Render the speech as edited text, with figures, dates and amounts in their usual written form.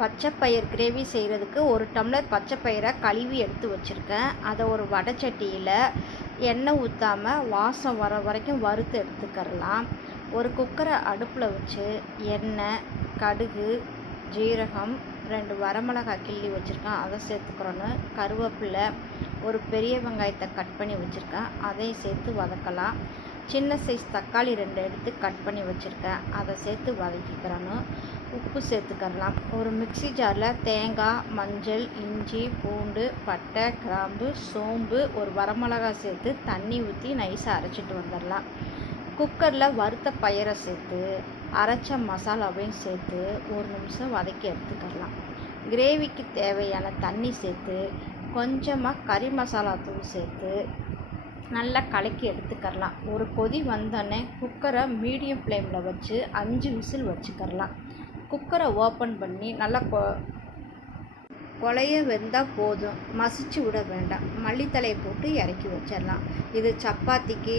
பச்சைப்பயிர் gravy செய்கிறதுக்கு 1 tumbler பச்சைப்பயிரை கழுவி எடுத்து வச்சுருக்கேன். அதை ஒரு வடைச்சட்டியில் எண்ணெய் ஊற்றாமல் வாசம் வர வரைக்கும் வறுத்து எடுத்துக்கிறலாம். ஒரு குக்கரை அடுப்பில் வச்சு எண்ணெய், கடுகு, ஜீரகம், 2 வரமிளகாய் கிள்ளி வச்சுருக்கேன், அதை சேர்த்துக்கிறோன்னு. கருவேப்பிலை, ஒரு பெரிய வெங்காயத்தை கட் பண்ணி வச்சுருக்கேன், அதையும் சேர்த்து வதக்கலாம். சின்ன சைஸ் தக்காளி 2 எடுத்து கட் பண்ணி வச்சுருக்கேன், அதை சேர்த்து வதக்கிக்கிறோன்னு. உப்பு சேர்த்துக்கலாம். ஒரு மிக்ஸி ஜாரில் தேங்காய், மஞ்சள், இஞ்சி, பூண்டு, பட்டை, கிராம்பு, சோம்பு, ஒரு வரமிளகாய் சேர்த்து தண்ணி ஊற்றி நைஸாக அரைச்சிட்டு வந்துடலாம். குக்கரில் வறுத்த பயிரை சேர்த்து அரைச்ச மசாலாவையும் சேர்த்து 1 நிமிஷம் வதக்கி எடுத்துக்கலாம். கிரேவிக்கு தேவையான தண்ணி சேர்த்து கொஞ்சமாக கறி மசாலா தூள் சேர்த்து நல்லா கலக்கி எடுத்துக்கலாம். ஒரு கொதி வந்தோடனே குக்கரை மீடியம் ஃப்ளேமில் வச்சு 5 விசில் வச்சுக்கலாம். குக்கரை ஓப்பன் பண்ணி நல்லா கொலைய வெந்தால் போதும், மசிச்சு விட வேண்டாம். மல்லித்தலையை போட்டு இறக்கி வச்சிடலாம். இது சப்பாத்திக்கு,